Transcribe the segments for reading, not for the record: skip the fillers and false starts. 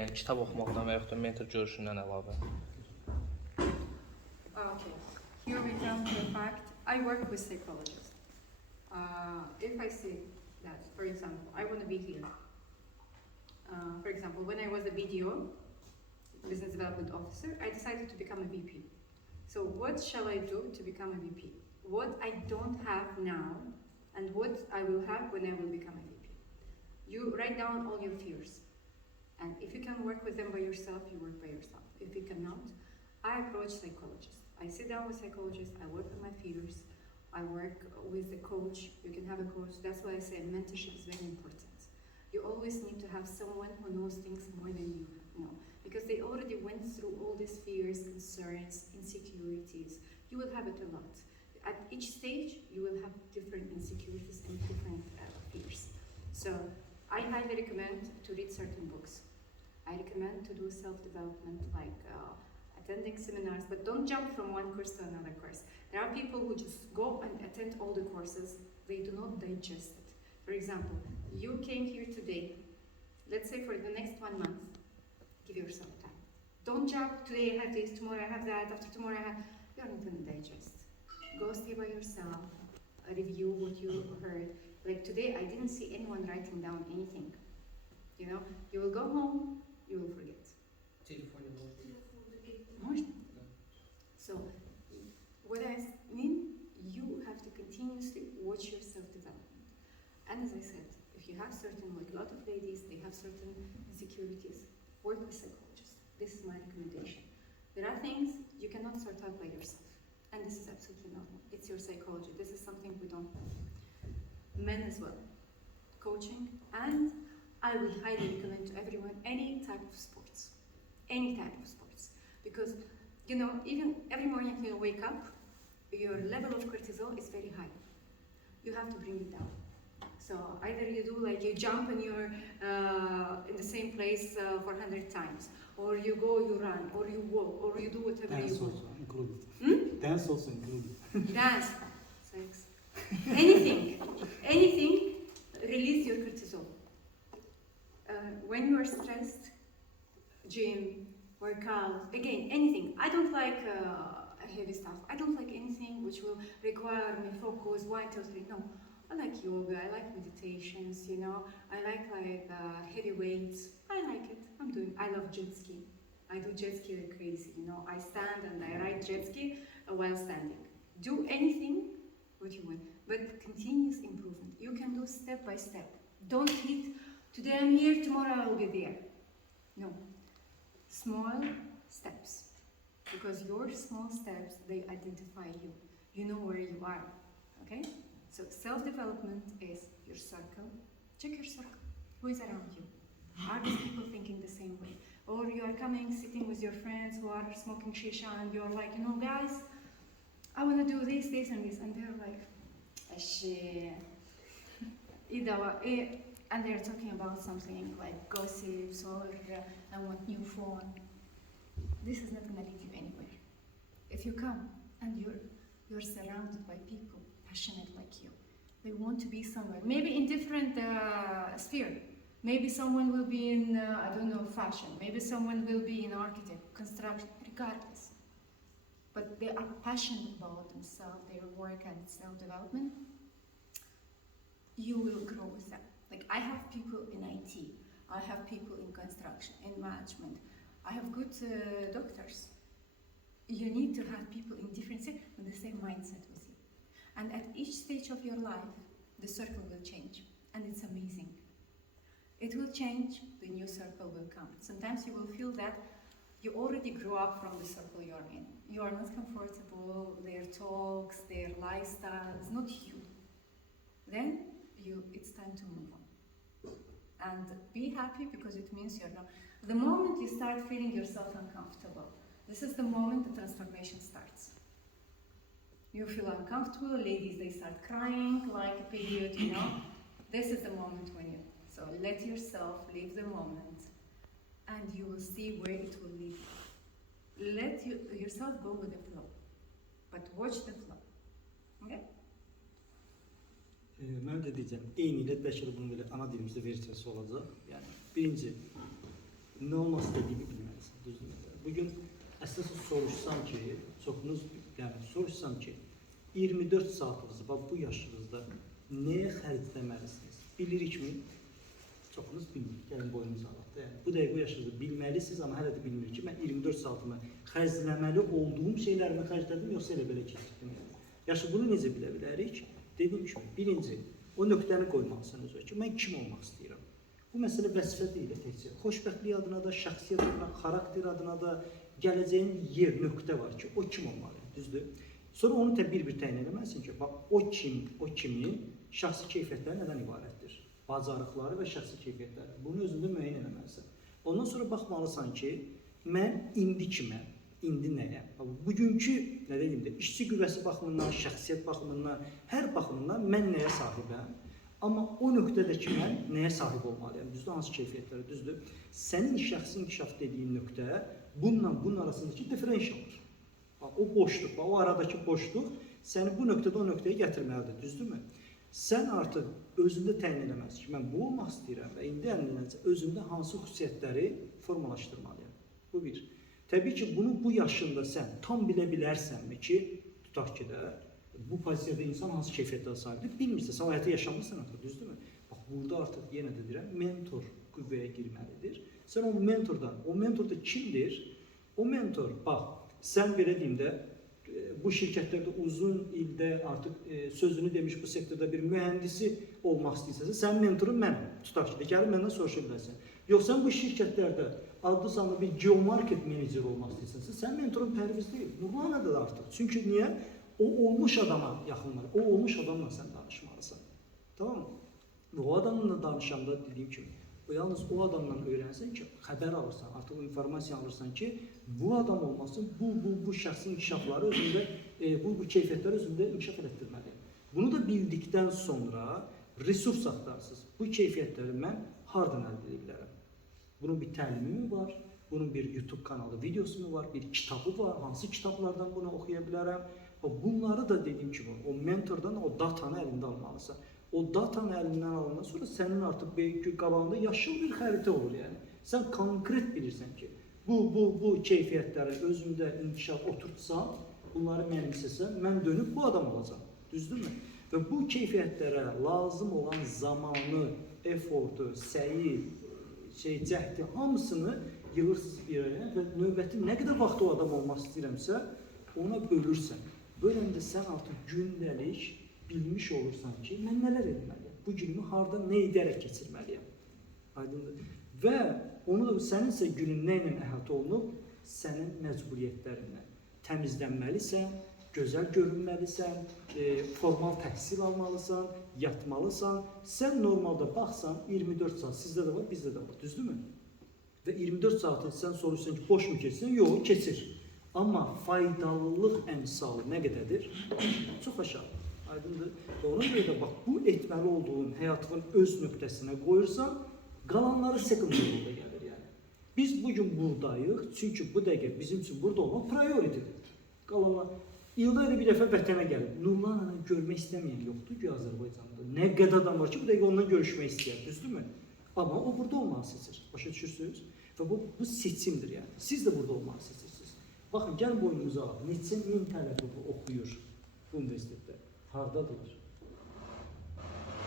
Yəni kitab oxumaqdan və yaxud da mentor görüşündən əlavə. Okay, here we come to the fact, I work with psychologists. If I say that, for example, I want to be here. For example, when I was a BDO, Business Development Officer, I decided to become a VP. So what shall I do to become a VP? What I don't have now, and what I will have when I will become a VP. You write down all your fears. And if you can work with them by yourself, you work by yourself. If you cannot, I approach psychologists. I sit down with psychologists, I work on my fears, I work with a coach. You can have a coach. That's why I say mentorship is very important. You always need to have someone who knows things more than you know, because they already went through all these fears, concerns, insecurities. You will have it a lot. At each stage, you will have different insecurities and different fears. So I highly recommend to read certain books. I recommend to do self-development, like attending seminars, but don't jump from one course to another course. There are people who just go and attend all the courses. They do not digest it. For example, you came here today. Let's say for the next 1 month, give yourself time. Don't jump, today I have this, tomorrow I have that, after tomorrow I have... You're not going to digest. Go stay by yourself, review what you heard. Like today, I didn't see anyone writing down anything. You know, you will go home, you will forget. So, what I mean, you have to continuously watch your self-development. And as I said, if you have certain, like a lot of ladies, they have certain insecurities, work with psychologists. This is my recommendation. There are things you cannot sort out by yourself. And this is absolutely normal. It's your psychology. This is something we don't know. Men as well. Coaching. And I would highly recommend to everyone any type of sports. Any type of sports. Because, you know, even every morning when you wake up, your level of cortisol is very high. You have to bring it down. So either you do like you jump and you're in the same place for 100 times, or you go, you run, or you walk, or you do whatever Dance you want. also included. Dance also included. Dance, sex, anything, release your cortisol. When you are stressed, gym, workout, again, anything. I don't like heavy stuff. I don't like anything which will require me focus, 1, 2, 3, no. I like yoga, I like meditations, you know, I like heavy weights, I like it, I love jet ski. I do jet ski like crazy, you know, I stand and I ride jet ski while standing. Do anything what you want, but continuous improvement. You can do step by step. Don't hit, today I'm here, tomorrow I will be there. No, small steps, because your small steps, they identify you. You know where you are, okay? So self-development is your circle. Check your circle. Who is around you? Are these people thinking the same way? Or you are coming, sitting with your friends who are smoking shisha and you're like, you know, guys, I want to do this, this, and this. And they're like, and they're talking about something like gossips or I want new phone. This is not going to lead you anywhere. If you come and you're surrounded by people passionate like you, they want to be somewhere, maybe in different sphere. Maybe someone will be in, I don't know, fashion. Maybe someone will be in architect, construction, regardless. But they are passionate about themselves, their work and self-development. You will grow with them. Like I have people in IT, I have people in construction, in management. I have good doctors. You need to have people in different sectors with the same mindset with you. And at each stage of your life, the circle will change. And it's amazing. It will change, the new circle will come. Sometimes you will feel that you already grew up from the circle you're in. You are not comfortable, their talks, their lifestyle is not you. Then it's time to move on. And be happy, because it means you're not. The moment you start feeling yourself uncomfortable, this is the moment the transformation starts. You feel uncomfortable, ladies, they start crying like a period, you know. This is the moment when so let yourself live the moment and you will see where it will lead you. Let yourself go with the flow, but watch the flow, okay? Ben de diyeceğim, iyi niyet beşeri bunu böyle ana dilimizde verirseniz olacak. Yani birinci, nə olmaq istədiyini bilməlisən, düzdür? Bugün əslində soruşsam ki, çoxunuz, yəni soruşsam ki, 24 saatınızı bu yaşınızda nəyə xərcləməlisiniz? Bilirikmi? Çoxunuz bilmirik, gəlin boyunuz alaqda. Yəni, bu dəqiqə bu yaşınızda bilməlisiniz, amma hələ də bilmirik ki, mən 24 saatımı xərcləməli olduğum şeylərimi xərclədim, yoxsa elə belə keçirdim. Yaşı bunu necə bilə bilərik? Dediyim kimi, birinci, o nöqtəni qoymalısın özə ki, mən kim olmaq istəyirəm? Bu məsələ vəzifə deyil təkcə. Xoşbəxtlik adına da, şəxsiyyət adına, xarakter adına da, gələcəyin yer, nöqtə var ki, o kim olmalı, düzdür? Sonra onu bir-bir təyin eləməlisin ki, bax, o kimin şəxsi keyfiyyətləri nədən ibarətdir? Bacarıqları və şəxsi keyfiyyətləri. Bunu özündə müəyyən eləməlisən. Ondan sonra baxmalısan ki, mən indi kiməm, indi nəyəm? Bugünkü, nə deyim də, işçi qüvvəsi baxımından, şəxsiyyət baxımından, hər baxımından mən nəyə sahibəm? Amma o nöqtədəki mən nəyə sahib olmalıyam? Düzdür, hansı keyfiyyətlərə, düzdür? Sənin şəxsi inkişaf dediyin nöqtə bununla bunun arasındakı diferensialdır. O boşluq, o aradakı boşluq səni bu nöqtədə o nöqtəyə gətirməlidir, düzdürmü? Sən artıq özündə təyin eləməlisən ki, mən bu olmaq istəyirəm və indi əlindəcə özündə hansı xüsusiyyətləri formalaşdırmalıyam. Bu bir. Təbii ki, bunu bu yaşında sən tam bilə bilərsənmi ki, tutaq ki də, bu pozisiyada insan hansı keyfiyyətlərə sahibdir, bilmirsə, sən həyatı yaşamırsan artıq, düzdürmü? Bax, burada artıq yenə də deyirəm, mentor qüvvəyə girməlidir. Sən o mentor da kimdir? O mentor, bax, sən belə deyim də, bu şirkətlərdə uzun ildə artıq sözünü demiş bu sektorda bir mühəndisi olmaq istəyirsən, sənin mentorun mənəm, tutaq ki, gəlib məndən soruşa bilərsən. Yox, sən bu şirkətlərdə adlı sanlı bir geomarket meneceri olmaq istəyirsən, sənin mentorun Pərviz deyil, Nurlanədir artıq. Çünki niyə? O olmuş adama yaxınlar, o olmuş adamla sən danışmalısan. Tamam mı? Və o adamla danışanda dediyim kimi, yalnız o adamdan öyrənsən ki, xəbər alırsan, artıq o informasiya alırsan ki, bu adam olmasın, bu şəxsin inkişafları özündə, bu keyfiyyətləri özündə inkişaf etdirməliyəm. Bunu da bildikdən sonra resurs axtarsınız. Bu keyfiyyətləri mən hardan əldə edə bilərəm? Bunun bir təlimi mi var? Bunun bir YouTube kanalı videosu mu var? Bir kitabı var? Hansı kitablardan bunu oxuya bilərəm? Bunları da dediyim kimi, o mentordan o datanı əlində almalısan. O datanı əlindən alandan sonra sənin artıq belki qabağında yaşıl bir xəritə olur yəni. Sən konkret bilirsən ki, bu keyfiyyətləri özündə inkişaf oturtsan, bunları mənimsəsən, mən dönüb bu adam olacam, düzdürmü? Və bu keyfiyyətlərə lazım olan zamanı, efortu, səyi, cəhdi, hamısını yığırsınız bir araya və növbəti nə qədər vaxt o adam olmaq istəyirəmsə, ona bölürsən. Böləndə sən artıq gündəlik bilmiş olursan ki, mən nələr etməliyəm? Bu günümü harada nə edərək keçirməliyəm? Aydındır. Və onu sənin isə günün nə ilə əhatə olunub? Sənin məcburiyyətlərindən. Təmizlənməlisən, gözəl görünməlisən, formal təhsil almalısan, yatmalısan. Sən normalda baxsan 24 saat sizdə də var, bizdə də var, düzdürmü? Və 24 saatı sən soruşsan ki, boş mu keçsin? Yox, keçir. Amma faydalılıq əmsalı nə qədərdir? Çox aşağı. Aydındır. Ona görə də bax, bu etməli olduğun həyatının öz nöqtəsinə qoyursan, qalanları secondary yolda gəlir yəni. Biz bugün buradayıq, çünki bu dəqiqə bizim üçün burada olmaq prioritidir. Qalanlar, ildə bir dəfə vətənə gəlib, Nurlanla görmək istəməyən yoxdur ki, Azərbaycanda. Nə qədər adam var ki, bu dəqiqə ondan görüşmək istəyər, düzdürmü? Amma o burada olmağı seçir, başa düşürsünüz? Və bu seçimdir yəni. Siz də burada olmağı seçirsiniz. Baxın, gəlin boynunuza alın, neçə min tələbə oxuyur bu universitetdə. Hardadılar?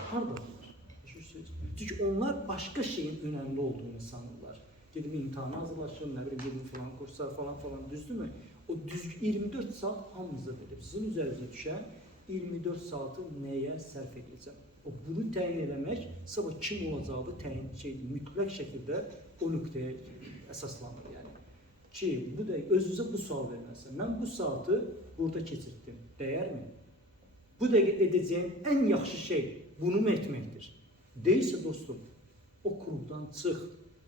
Hardadılar? Düşünürsünüz? Çünki onlar başqa şeyin önəmli olduğunu sanırlar. Gedib imtihana hazırlaşır, nə bilim, gedib falan kurslar falan, düzdürmü? O düz 24 saat hamınıza verib. Sizin üzərinizə düşən 24 saatı nəyə sərf edəcəm? Bunu təyin eləmək, sabah kim olacağı təyin mütləq şəkildə o nöqtəyə əsaslanır yəni. Ki, bu da özünüzə bu sual verməlisən. Mən bu saatı burada keçirtdim. Dəyərmi? Bu dəqiqə edəcəyim ən yaxşı şey bunu mu etməkdir? Deyilsə dostum, o klubdan çıx,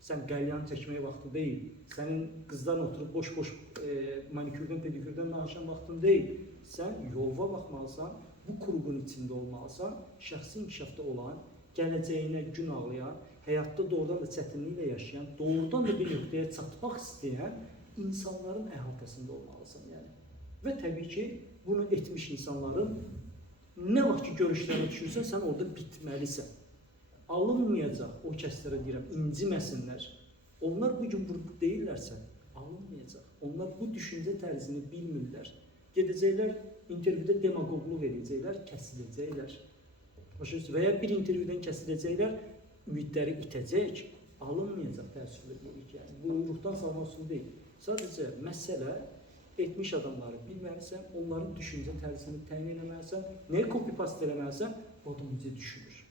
sən qəlyan çəkməyə vaxtı deyil, sənin qızdan oturub boş-boş manikürdən, pedikürdən danışan vaxtın deyil. Sən yolva baxmalısan, bu klubun içində olmalısan, şəxsi inkişafda olan, gələcəyinə gün ağlayan, həyatda doğrudan da çətinliklə yaşayan, doğrudan da bir nöqtəyə çatmaq istəyən insanların əhatəsində olmalısan yəni. Və təbii ki, bunu etmiş insanların nə vaxt ki görüşlərinə düşürsən, sən orada bitməlisən. Alınmayacaq, o kəslərə deyirəm, inciməsinlər. Onlar bugün burada deyirlərsə, alınmayacaq. Onlar bu düşüncə tərzini bilmirlər. Gedəcəklər, intervyuda demagogluq edəcəklər, kəsiləcəklər. Başa və ya bir intervyudan kəsiləcəklər, ümidləri itəcək, alınmayacaq təəssüflə deyirik. Yəni, bu ruhdan salmaq üçün deyil. Sadəcə məsələ etmiş adamları bilməlisən, onların düşüncə tərzini təmin etməlisən, nəyə copy-paste eləməlisən, o adam necə düşünür.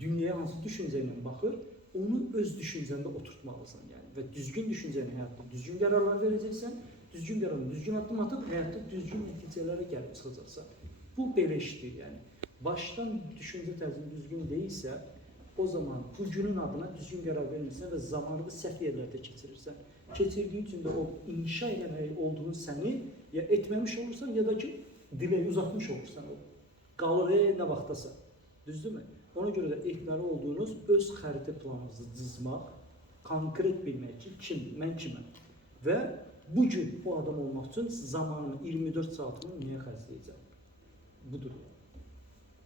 Dünyaya hansı düşüncə ilə baxır, onu öz düşüncəndə oturtmalısan. Yəni. Və düzgün düşüncəni həyatda düzgün qərarlar verəcəksən, düzgün qərarlar, düzgün addım atıb həyatda düzgün nəticələrə gəlib çıxacaqsan. Bu belə işdir. Yəni. Başdan düşüncə tərzini düzgün deyilsə, o zaman bu günün adına düzgün qərar vermirsən və zamanını səhv yerlərdə keçirirsən. Keçirdiyi üçün də o inşa eləmək olduğunu səni ya etməmiş olursan, ya da ki, diləyi uzatmış olursan. Qalır, nə vaxtdasa. Düzdürmü? Ona görə də etməli olduğunuz öz xəritə planınızı cızmaq, konkret bilmək ki, kimdir, mən kiməm. Və bugün bu adam olmaq üçün zamanımı 24 saatımı niyə xərcləyəcəm? Budur.